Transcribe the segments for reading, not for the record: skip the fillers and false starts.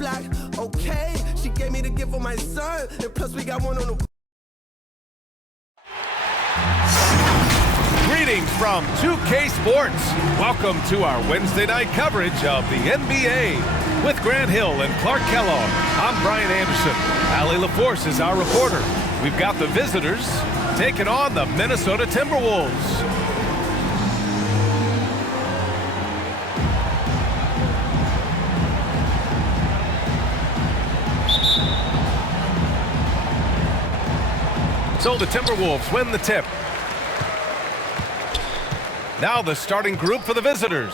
live like, okay. She gave me the gift of my son, and plus we got one on the. Greetings from 2K Sports. Welcome to our Wednesday night coverage of the NBA. With Grant Hill and Clark Kellogg, I'm Brian Anderson. Allie LaForce is our reporter. We've got the visitors taking on the Minnesota Timberwolves. So the Timberwolves win the tip. Now the starting group for the visitors.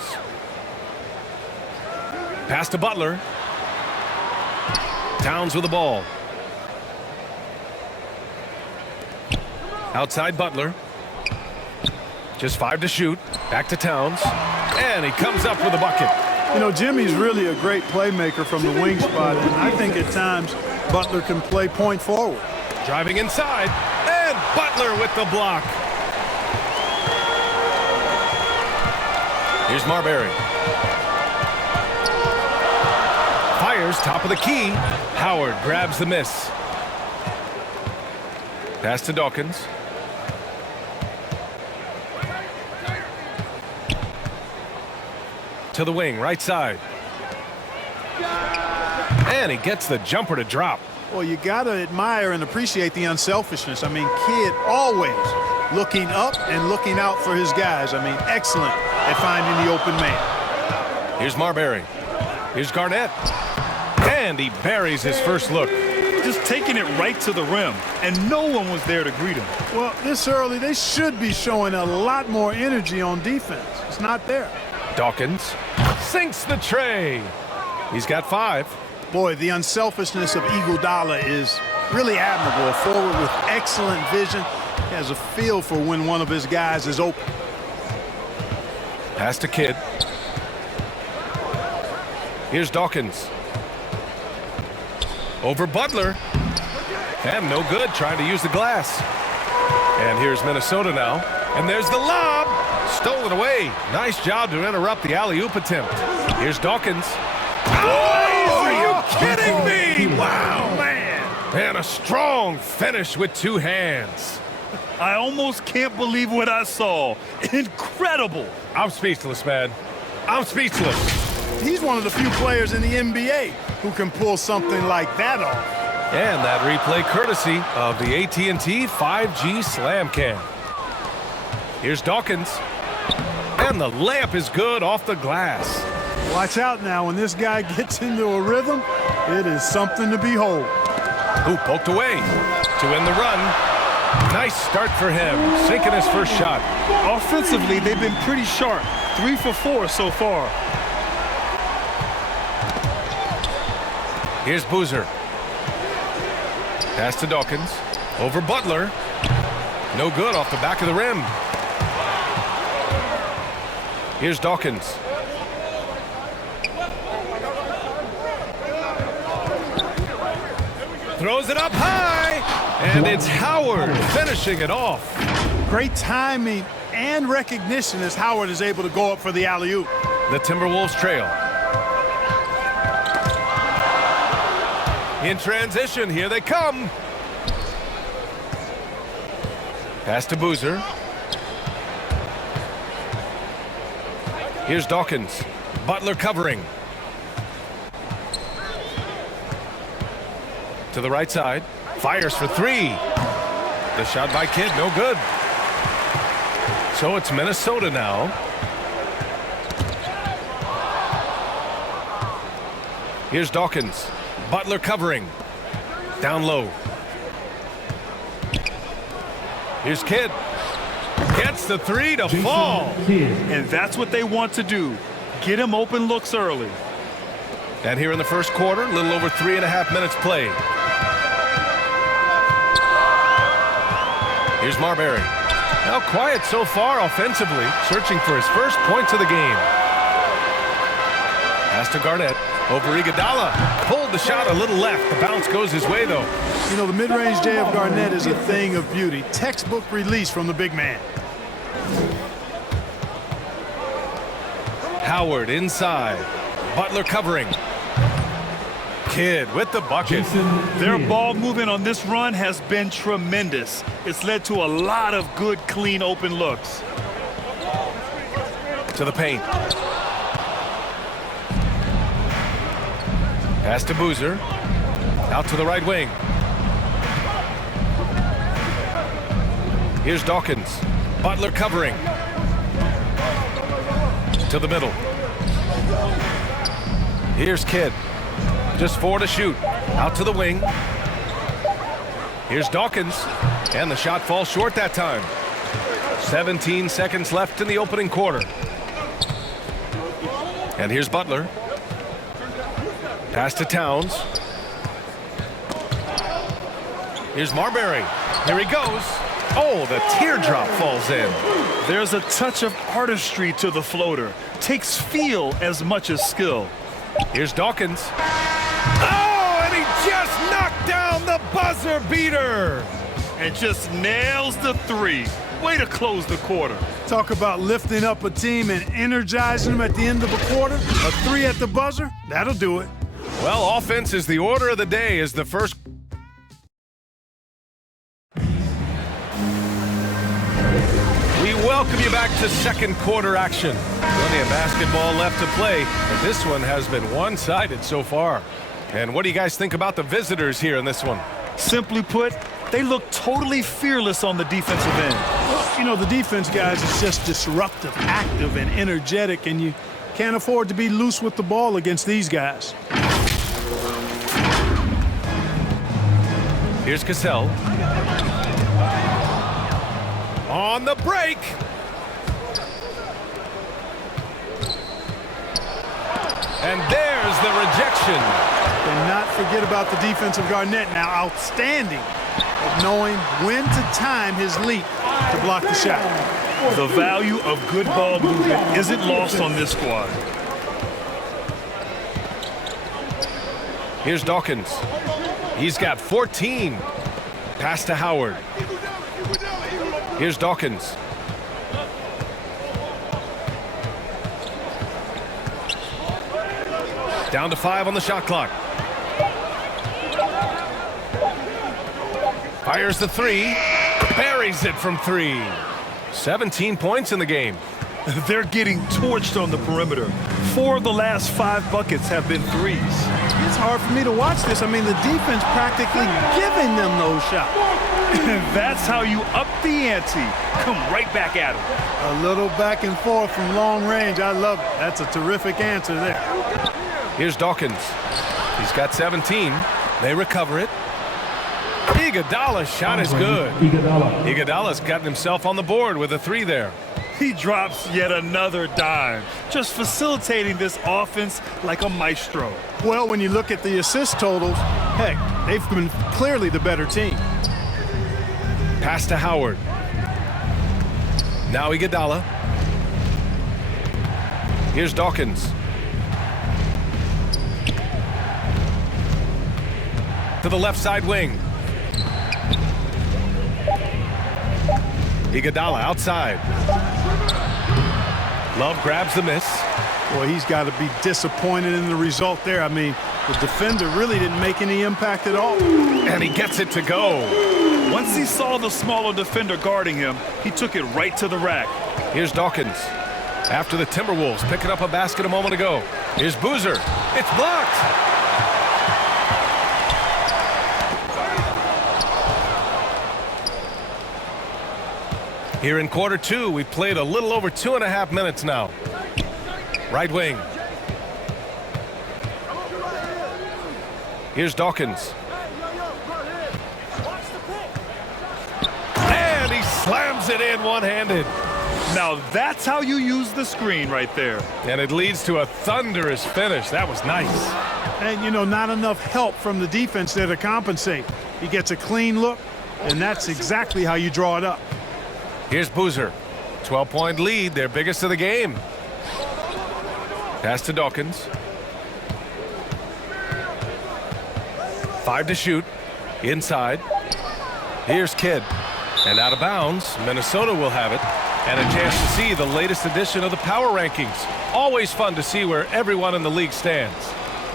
Pass to Butler. Towns with the ball. Outside Butler. Just 5 to shoot. Back to Towns. And he comes up with a bucket. You know, Jimmy's really a great playmaker from the wing spot, and I think at times Butler can play point forward. Driving inside. And Butler with the block. Here's Marbury. Fires top of the key. Howard grabs the miss. Pass to Dawkins. To the wing, right side. And he gets the jumper to drop. Well, you got to admire and appreciate the unselfishness. I mean, Kidd always looking up and looking out for his guys. I mean, excellent at finding the open man. Here's Marbury. Here's Garnett. And he buries his first look. Just taking it right to the rim, and no one was there to greet him. Well, this early, they should be showing a lot more energy on defense. It's not there. Dawkins sinks the tray. He's got 5. Boy, the unselfishness of Iguodala is really admirable. A forward with excellent vision. He has a feel for when one of his guys is open. Pass to Kidd. Here's Dawkins. Over Butler. And no good, trying to use the glass. And here's Minnesota now. And there's the lob. Stolen away. Nice job to interrupt the alley-oop attempt. Here's Dawkins. Oh, are you kidding me? Wow, man. And a strong finish with 2 hands. I almost can't believe what I saw. Incredible. I'm speechless, man. I'm speechless. He's one of the few players in the NBA who can pull something like that off. And that replay courtesy of the AT&T 5G Slam Cam. Here's Dawkins. And the layup is good off the glass. Watch out now. When this guy gets into a rhythm, it is something to behold. Who poked away to end the run. Nice start for him, sinking his first shot. Offensively, they've been pretty sharp. 3 for 4 so far. Here's Boozer. Pass to Dawkins. Over Butler. No good off the back of the rim. Here's Dawkins. Throws it up high. And it's Howard finishing it off. Great timing and recognition as Howard is able to go up for the alley-oop. The Timberwolves trail. In transition, here they come. Pass to Boozer. Here's Dawkins. Butler covering. To the right side. Fires for 3. The shot by Kidd, no good. So it's Minnesota now. Here's Dawkins. Butler covering. Down low. Here's Kidd. Gets the 3 to fall. And that's what they want to do. Get him open looks early. And here in the first quarter, a little over 3.5 minutes played. Here's Marbury. Now quiet so far offensively, searching for his first points of the game. Pass to Garnett. Over Iguodala. Pulled the shot a little left. The bounce goes his way, though. You know, the mid-range J of Garnett is a thing of beauty. Textbook release from the big man. Howard inside. Butler covering. Kidd with the bucket. Their ball movement on this run has been tremendous. It's led to a lot of good, clean, open looks. To the paint. Pass to Boozer. Out to the right wing. Here's Dawkins. Butler covering. To the middle. Here's Kidd. Just 4 to shoot. Out to the wing. Here's Dawkins. And the shot falls short that time. 17 seconds left in the opening quarter. And here's Butler. Pass to Towns. Here's Marbury. Here he goes. Oh, the teardrop falls in. There's a touch of artistry to the floater. Takes feel as much as skill. Here's Dawkins. Oh, and he just knocked down the buzzer beater. And just nails the 3. Way to close the quarter. Talk about lifting up a team and energizing them at the end of a quarter. A 3 at the buzzer, that'll do it. Well, offense is the order of the day as the first. We welcome you back to second quarter action. Plenty of basketball left to play, but this one has been one-sided so far. And what do you guys think about the visitors here in this one? Simply put, they look totally fearless on the defensive end. Well, you know, the defense, guys, is just disruptive, active, and energetic, and you can't afford to be loose with the ball against these guys. Here's Cassell. On the break. And there's the rejection. And not forget about the defensive Garnett now, outstanding at knowing when to time his leap to block the shot. The value of good ball movement isn't lost on this squad. Here's Dawkins. He's got 14. Pass to Howard. Here's Dawkins. Down to 5 on the shot clock. Fires the 3. Buries it from 3. 17 points in the game. They're getting torched on the perimeter. 4 of the last 5 buckets have been 3s. It's hard for me to watch this. I mean, the defense practically giving them those shots. That's how you up the ante. Come right back at them. A little back and forth from long range. I love it. That's a terrific answer there. Here's Dawkins. He's got 17. They recover it. Iguodala's shot is good. Iguodala's gotten himself on the board with a 3 there. He drops yet another dime, just facilitating this offense like a maestro. Well, when you look at the assist totals, heck, they've been clearly the better team. Pass to Howard. Now Iguodala. Here's Dawkins. To the left side wing. Iguodala outside. Love grabs the miss. Boy, he's got to be disappointed in the result there. I mean, the defender really didn't make any impact at all. And he gets it to go. Once he saw the smaller defender guarding him, he took it right to the rack. Here's Dawkins. After the Timberwolves picking up a basket a moment ago. Here's Boozer. It's blocked. Here in quarter 2, we've played a little over 2.5 minutes now. Right wing. Here's Dawkins. And he slams it in one-handed. Now that's how you use the screen right there. And it leads to a thunderous finish. That was nice. And, you know, not enough help from the defense there to compensate. He gets a clean look, and that's exactly how you draw it up. Here's Boozer. 12-point lead, their biggest of the game. Pass to Dawkins. 5 to shoot. Inside. Here's Kidd. And out of bounds, Minnesota will have it. And a chance to see the latest edition of the power rankings. Always fun to see where everyone in the league stands.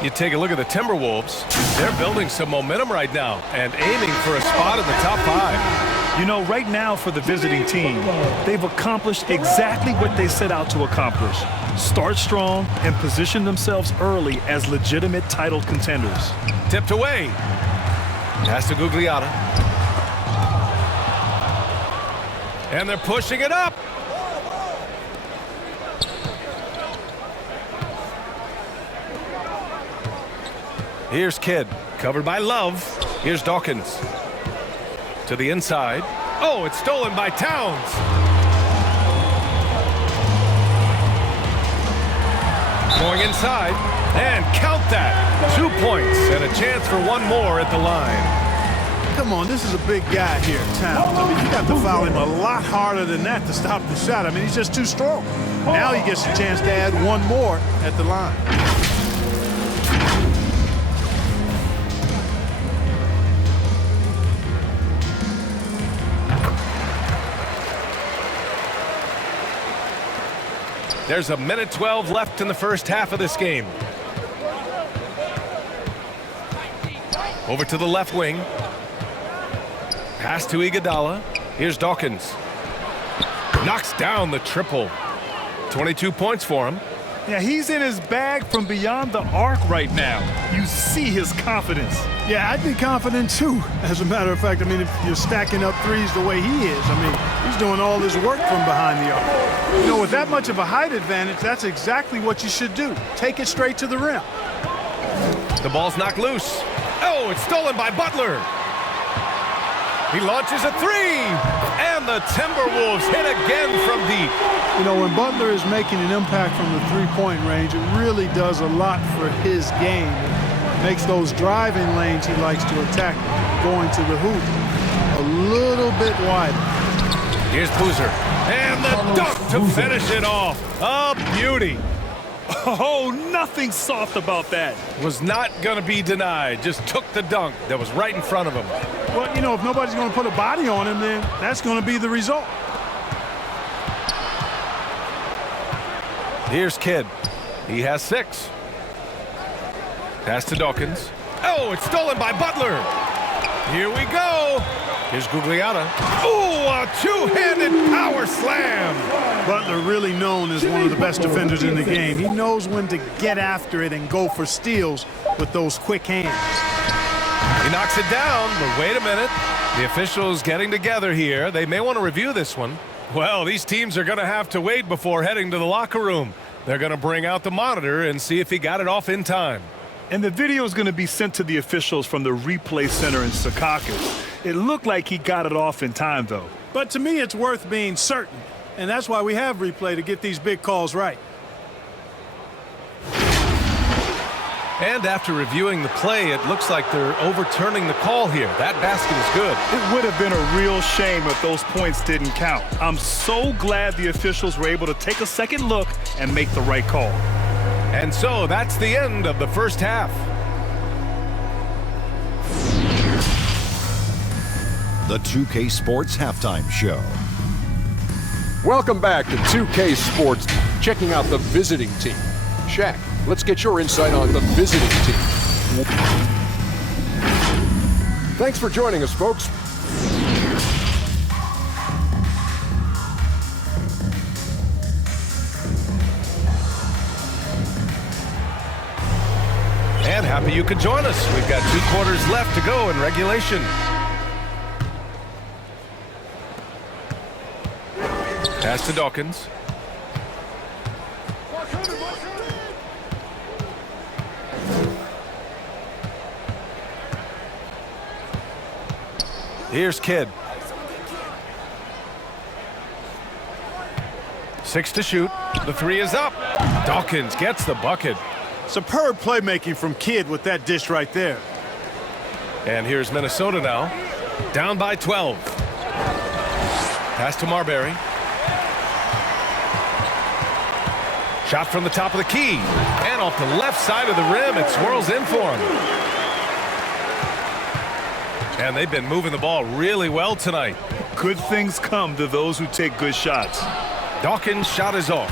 You take a look at the Timberwolves. They're building some momentum right now and aiming for a spot in the top 5. You know, right now for the visiting team, they've accomplished exactly what they set out to accomplish. Start strong and position themselves early as legitimate title contenders. Tipped away. Pass to Gugliotta. And they're pushing it up. Here's Kidd, covered by Love. Here's Dawkins. To the inside. Oh, it's stolen by Towns. Going inside, and count that. 2 points and a chance for one more at the line. Come on, this is a big guy here, Towns. I mean, you got to foul him a lot harder than that to stop the shot. I mean, he's just too strong. Now he gets a chance to add one more at the line. There's a minute 12 left in the first half of this game. Over to the left wing. Pass to Iguodala. Here's Dawkins. Knocks down the triple. 22 points for him. Yeah, he's in his bag from beyond the arc right now. You see his confidence. Yeah, I'd be confident too. As a matter of fact, I mean, if you're stacking up threes the way he is, I mean, he's doing all this work from behind the arc. You know, with that much of a height advantage, that's exactly what you should do. Take it straight to the rim. The ball's knocked loose. Oh, it's stolen by Butler. He launches a three, and the Timberwolves hit again from deep. You know, when Butler is making an impact from the three-point range, it really does a lot for his game. It makes those driving lanes he likes to attack going to the hoop a little bit wider. Here's Boozer, and the dunk to finish it off. A beauty. Oh, nothing soft about that. Was not going to be denied. Just took the dunk that was right in front of him. Well, you know, if nobody's going to put a body on him, then that's going to be the result. Here's Kidd. He has 6. Pass to Dawkins. Oh, it's stolen by Butler. Here we go. Here's Gugliotta. Ooh, a two-handed power slam. Butler really known as one of the best defenders in the game. He knows when to get after it and go for steals with those quick hands. He knocks it down, but wait a minute. The officials getting together here. They may want to review this one. Well, these teams are going to have to wait before heading to the locker room. They're going to bring out the monitor and see if he got it off in time. And the video is going to be sent to the officials from the replay center in Secaucus. It looked like he got it off in time, though. But to me, it's worth being certain. And that's why we have replay, to get these big calls right. And after reviewing the play, it looks like they're overturning the call here. That basket is good. It would have been a real shame if those points didn't count. I'm so glad the officials were able to take a second look and make the right call. And so that's the end of the first half. The 2K Sports Halftime Show. Welcome back to 2K Sports. Checking out the visiting team. Shaq, let's get your insight on the visiting team. Thanks for joining us, folks. And happy you could join us. We've got 2 quarters left to go in regulation. Pass to Dawkins. Here's Kidd. 6 to shoot. The 3 is up. Dawkins gets the bucket. Superb playmaking from Kidd with that dish right there. And here's Minnesota now. Down by 12. Pass to Marbury. Shot from the top of the key. And off the left side of the rim, it swirls in for him. And they've been moving the ball really well tonight. Good things come to those who take good shots. Dawkins' shot is off.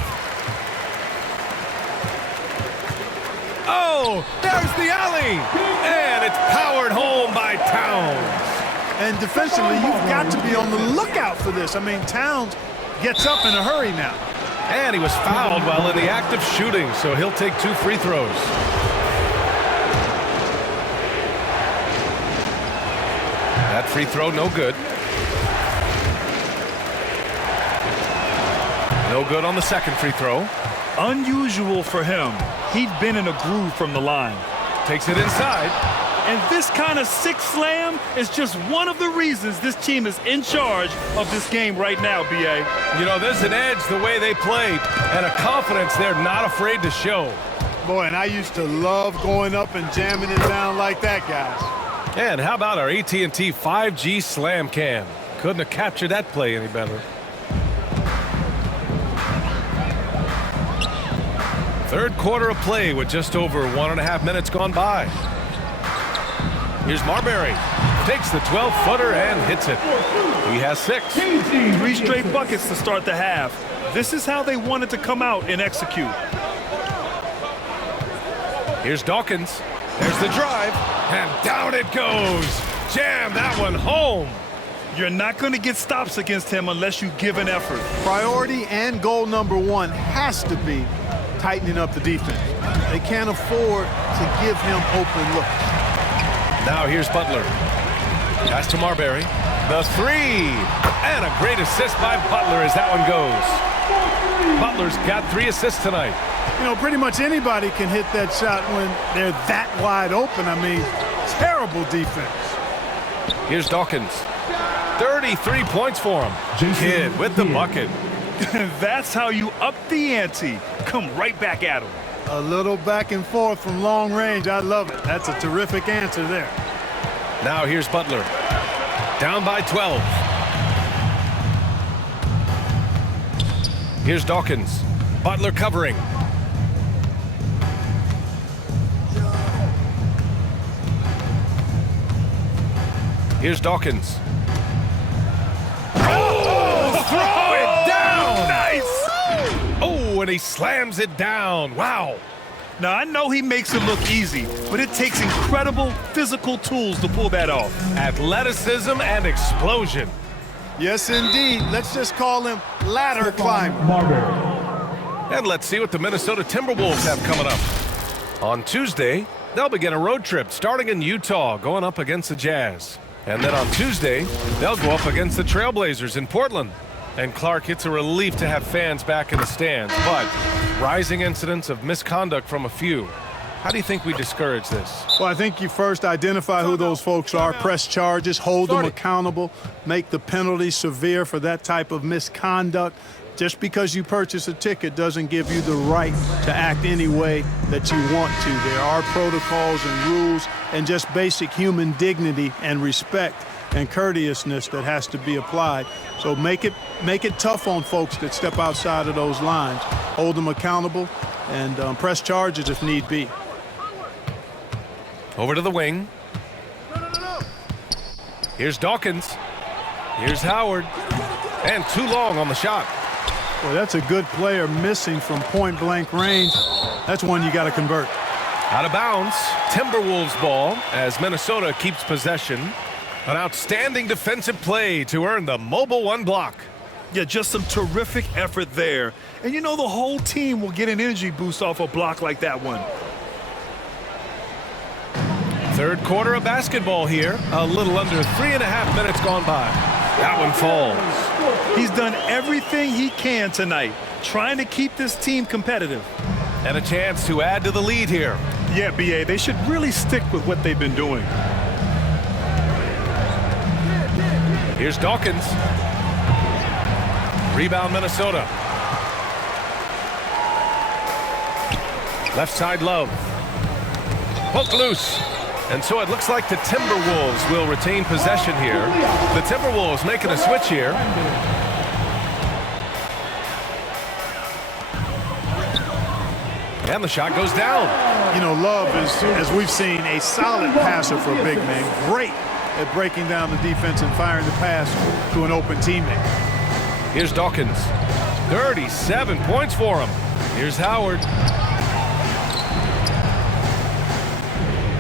Oh, Oh, there's the alley. And it's powered home by Towns. And defensively, you've got to be on the lookout for this. I mean, Towns gets up in a hurry now. And he was fouled while in the act of shooting, so he'll take 2 free throws. That free throw, no good. No good on the second free throw. Unusual for him. He'd been in a groove from the line. Takes it inside. And this kind of sick slam is just one of the reasons this team is in charge of this game right now, B.A. You know, there's an edge the way they play and a confidence they're not afraid to show. Boy, and I used to love going up and jamming it down like that, guys. And how about our AT&T 5G slam cam? Couldn't have captured that play any better. Third quarter of play with just over 1.5 minutes gone by. Here's Marbury. Takes the 12-footer and hits it. He has 6. 3 straight buckets to start the half. This is how they wanted to come out and execute. Here's Dawkins. There's the drive. And down it goes. Jam that one home. You're not going to get stops against him unless you give an effort. Priority and goal number 1 has to be tightening up the defense. They can't afford to give him open looks. Now here's Butler. Pass to Marbury. The 3. And a great assist by Butler as that one goes. Butler's got 3 assists tonight. You know, pretty much anybody can hit that shot when they're that wide open. I mean, terrible defense. Here's Dawkins. 33 points for him. Kid with the bucket. That's how you up the ante. Come right back at him. A little back and forth from long range. I love it. That's a terrific answer there. Now here's Butler. Down by 12. Here's Dawkins. Butler covering. Here's Dawkins. Oh, throw it down! Nice! Oh, and he slams it down. Wow. Now, I know he makes it look easy, but it takes incredible physical tools to pull that off. Athleticism and explosion. Yes, indeed. Let's just call him ladder climber. And let's see what the Minnesota Timberwolves have coming up. On Tuesday, they'll begin a road trip starting in Utah, going up against the Jazz. And then on Tuesday, they'll go up against the Trailblazers in Portland. And Clark, it's a relief to have fans back in the stands, but rising incidents of misconduct from a few. How do you think we discourage this? Well, I think you first identify who those folks are, press charges, hold them accountable, make the penalty severe for that type of misconduct. Just because you purchase a ticket doesn't give you the right to act any way that you want to. There are protocols and rules and just basic human dignity and respect and courteousness that has to be applied. So make it tough on folks that step outside of those lines. Hold them accountable and press charges if need be. Over to the wing. Here's Dawkins. Here's Howard. And too long on the shot. Well, that's a good player missing from point-blank range. That's one you got to convert. Out of bounds. Timberwolves ball as Minnesota keeps possession. An outstanding defensive play to earn the mobile 1 block. Yeah, just some terrific effort there. And you know the whole team will get an energy boost off a block like that one. Third quarter of basketball here. A little under 3.5 minutes gone by. That one falls. He's done everything he can tonight, trying to keep this team competitive. And a chance to add to the lead here. Yeah, B.A., they should really stick with what they've been doing. Here's Dawkins. Rebound Minnesota. Left side Love. Poke loose. And so it looks like the Timberwolves will retain possession here. The Timberwolves making a switch here. And the shot goes down. You know, Love is, as we've seen, a solid passer for a big man. Great at breaking down the defense and firing the pass to an open teammate. Here's Dawkins. 37 points for him. Here's Howard.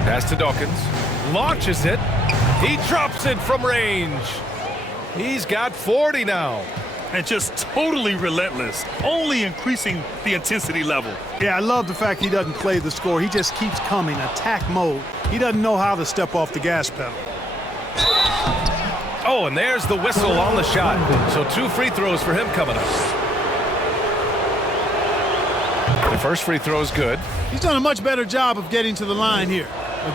Pass to Dawkins. Launches it. He drops it from range. He's got 40 now. And just totally relentless, only increasing the intensity level. Yeah, I love the fact he doesn't play the score. He just keeps coming, attack mode. He doesn't know how to step off the gas pedal. Oh, and there's the whistle on the shot. So 2 free throws for him coming up. The first free throw is good. He's done a much better job of getting to the line here.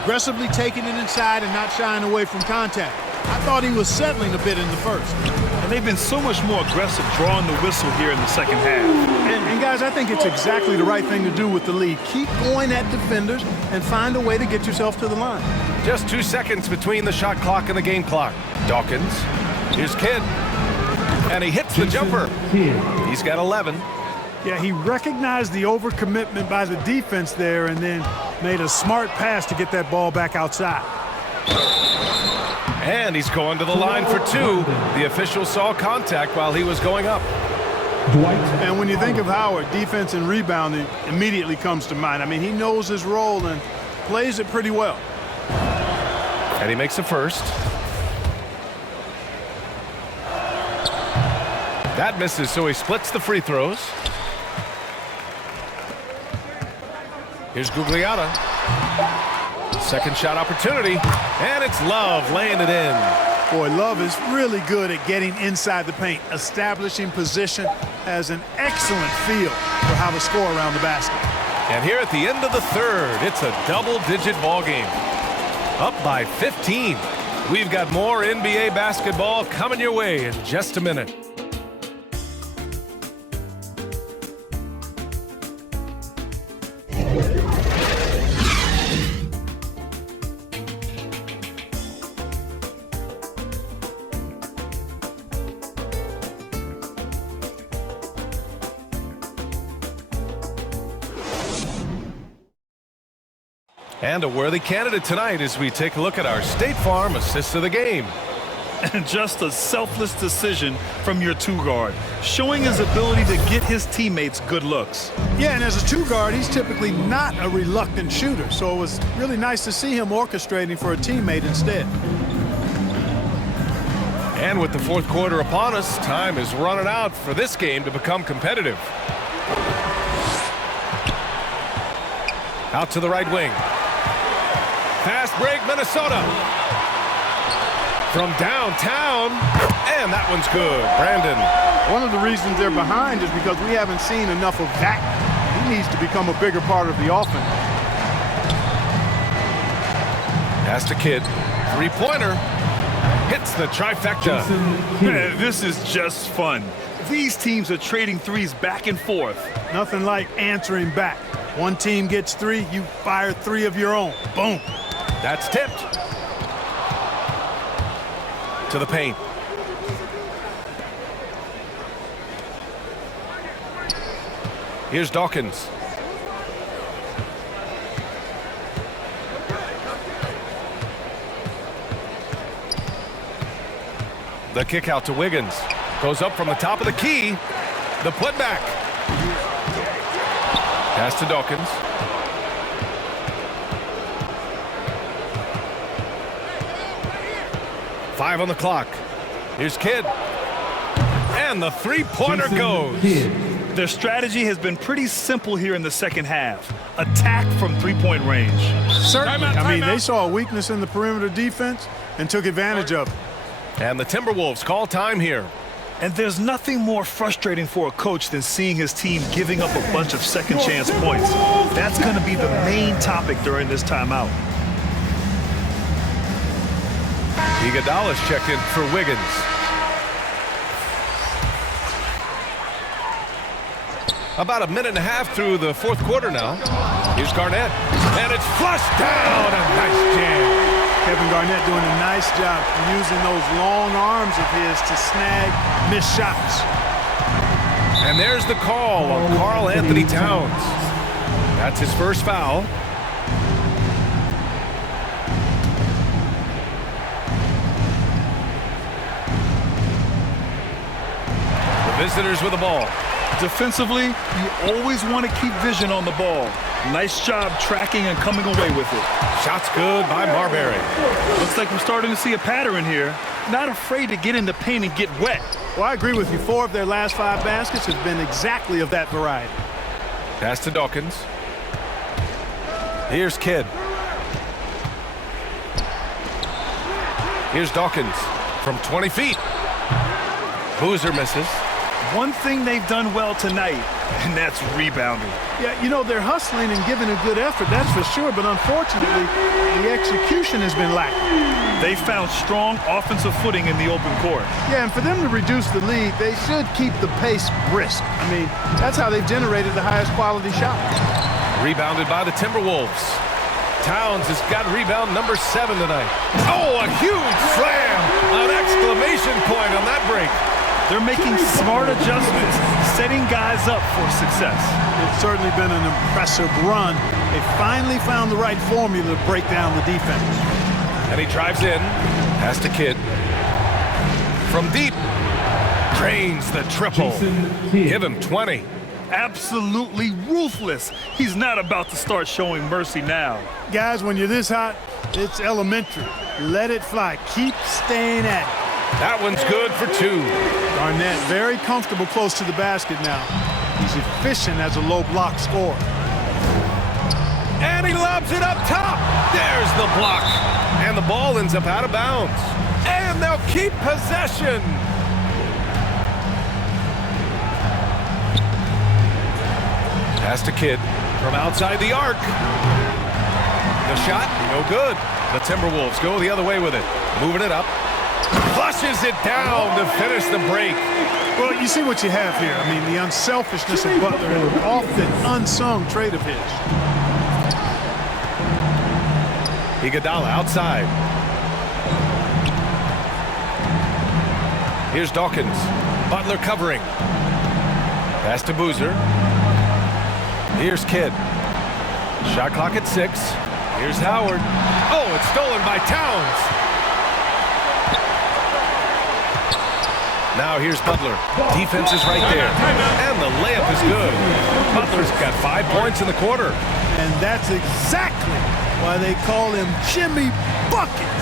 Aggressively taking it inside and not shying away from contact. I thought he was settling a bit in the first. And they've been so much more aggressive drawing the whistle here in the second half. And guys, I think it's exactly the right thing to do with the lead. Keep going at defenders and find a way to get yourself to the line. Just 2 seconds between the shot clock and the game clock. Dawkins. Here's Kidd. And he hits the jumper. He's got 11. Yeah, he recognized the overcommitment by the defense there and then made a smart pass to get that ball back outside. And he's going to the line for 2. The official saw contact while he was going up. And when you think of Howard, defense and rebounding immediately comes to mind. I mean, he knows his role and plays it pretty well. And he makes the first. That misses, so he splits the free throws. Here's Gugliotta. Second shot opportunity, and it's Love laying it in. Boy, Love is really good at getting inside the paint, establishing position, has an excellent feel for how to score around the basket. And here at the end of the third, it's a double-digit ball game. Up by 15. We've got more NBA basketball coming your way in just a minute. And a worthy candidate tonight as we take a look at our State Farm assist of the game. And just a selfless decision from your 2-guard, showing his ability to get his teammates good looks. Yeah, and as a 2-guard, he's typically not a reluctant shooter, so it was really nice to see him orchestrating for a teammate instead. And with the fourth quarter upon us, time is running out for this game to become competitive. Out to the right wing. Fast break, Minnesota. From downtown, and that one's good. Brandon. One of the reasons they're behind is because we haven't seen enough of that. He needs to become a bigger part of the offense. Pass to Kidd. Three-pointer. Hits the trifecta. Man, this is just fun. These teams are trading threes back and forth. Nothing like answering back. One team gets 3, you fire 3 of your own. Boom. That's tipped. To the paint. Here's Dawkins. The kick out to Wiggins. Goes up from the top of the key. The putback. Pass to Dawkins. Five on the clock. Here's Kidd. And the three-pointer goes. Their strategy has been pretty simple here in the second half. Attack from three-point range. Certainly. I mean, they saw a weakness in the perimeter defense and took advantage of it. And the Timberwolves call time here. And there's nothing more frustrating for a coach than seeing his team giving up a bunch of second-chance points. That's going to be the main topic during this timeout. Iguodala's checked in for Wiggins. About a minute and a half through the fourth quarter now. Here's Garnett. And it's flushed down. A nice jam. Kevin Garnett doing a nice job using those long arms of his to snag missed shots. And there's the call on Karl Anthony Towns. That's his first foul. The visitors with the ball. Defensively, you always want to keep vision on the ball. Nice job tracking and coming away with it. Shot's good by Marbury. Looks like we're starting to see a pattern here. Not afraid to get in the paint and get wet. Well, I agree with you. 4 of their last 5 baskets have been exactly of that variety. Pass to Dawkins. Here's Kidd. Here's Dawkins from 20 feet. Boozer misses. One thing they've done well tonight, and that's rebounding. Yeah, you know, they're hustling and giving a good effort, that's for sure, but unfortunately, the execution has been lacking. They found strong offensive footing in the open court. Yeah, and for them to reduce the lead, they should keep the pace brisk. I mean, that's how they've generated the highest quality shot. Rebounded by the Timberwolves. Towns has got rebound number 7 tonight. Oh, a huge slam! An exclamation point on that break. They're making smart adjustments, setting guys up for success. It's certainly been an impressive run. They finally found the right formula to break down the defense. And he drives in. Pass to Kidd. From deep. Drains the triple. Give him 20. Absolutely ruthless. He's not about to start showing mercy now. Guys, when you're this hot, it's elementary. Let it fly. Keep staying at it. That one's good for 2. Garnett very comfortable close to the basket now. He's efficient as a low block scorer. And he lobs it up top. There's the block. And the ball ends up out of bounds. And they'll keep possession. Pass to Kidd from outside the arc. The shot, no good. The Timberwolves go the other way with it. Moving it up. Flushes it down to finish the break. Well, you see what you have here. I mean, the unselfishness of Butler, an often unsung trait of his. Iguodala outside. Here's Dawkins. Butler covering. Pass to Boozer. Here's Kidd. Shot clock at 6. Here's Howard. Oh, it's stolen by Towns. Now here's Butler. Defense is right there. And the layup is good. Butler's got 5 points in the quarter. And that's exactly why they call him Jimmy Buckets.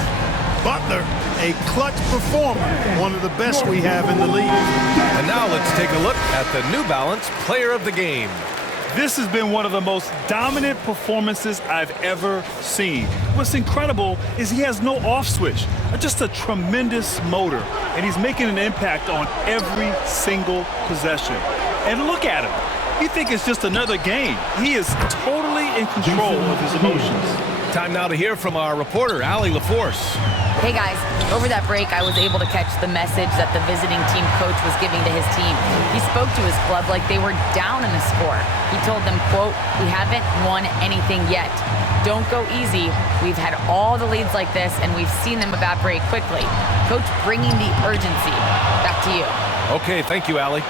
Butler, a clutch performer, one of the best we have in the league. And now let's take a look at the New Balance Player of the Game. This has been one of the most dominant performances I've ever seen. What's incredible is he has no off switch, just a tremendous motor, and he's making an impact on every single possession. And look at him. You think it's just another game. He is totally in control of his emotions. Time now to hear from our reporter, Allie LaForce. Hey guys, over that break, I was able to catch the message that the visiting team coach was giving to his team. He spoke to his club like they were down in the score. He told them, quote, "We haven't won anything yet. Don't go easy. We've had all the leads like this, and we've seen them evaporate quickly." Coach bringing the urgency. Back to you. Okay, thank you, Allie.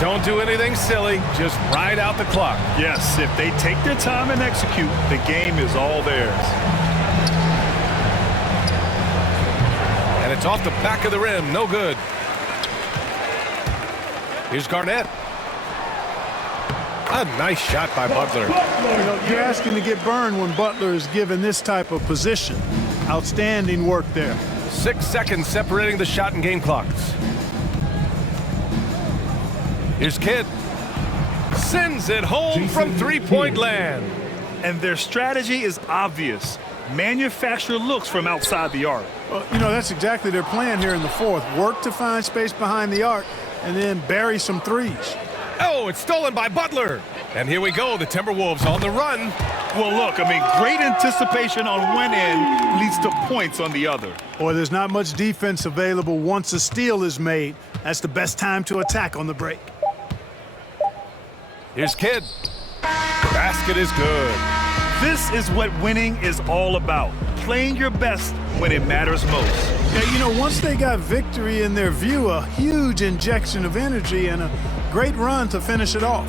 Don't do anything silly. Just ride out the clock. Yes, if they take their time and execute, the game is all theirs. And it's off the back of the rim. No good. Here's Garnett. A nice shot by Butler. You know, you're asking to get burned when Butler is given this type of position. Outstanding work there. 6 seconds separating the shot and game clocks. Here's Kidd. Sends it home from three-point land. And their strategy is obvious. Manufacture looks from outside the arc. Well, you know, that's exactly their plan here in the fourth. Work to find space behind the arc and then bury some threes. Oh, it's stolen by Butler. And here we go, the Timberwolves on the run. Well, look, I mean, great anticipation on one end leads to points on the other. Or there's not much defense available once a steal is made. That's the best time to attack on the break. Here's Kidd. Basket is good. This is what winning is all about. Playing your best when it matters most. Yeah, you know, once they got victory in their view, a huge injection of energy and a great run to finish it off.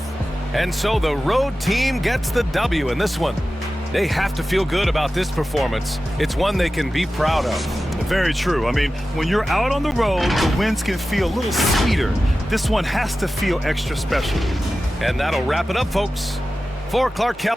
And so the road team gets the W in this one. They have to feel good about this performance. It's one they can be proud of. Very true. I mean, when you're out on the road, the wins can feel a little sweeter. This one has to feel extra special. And that'll wrap it up, folks. For Clark Kelly.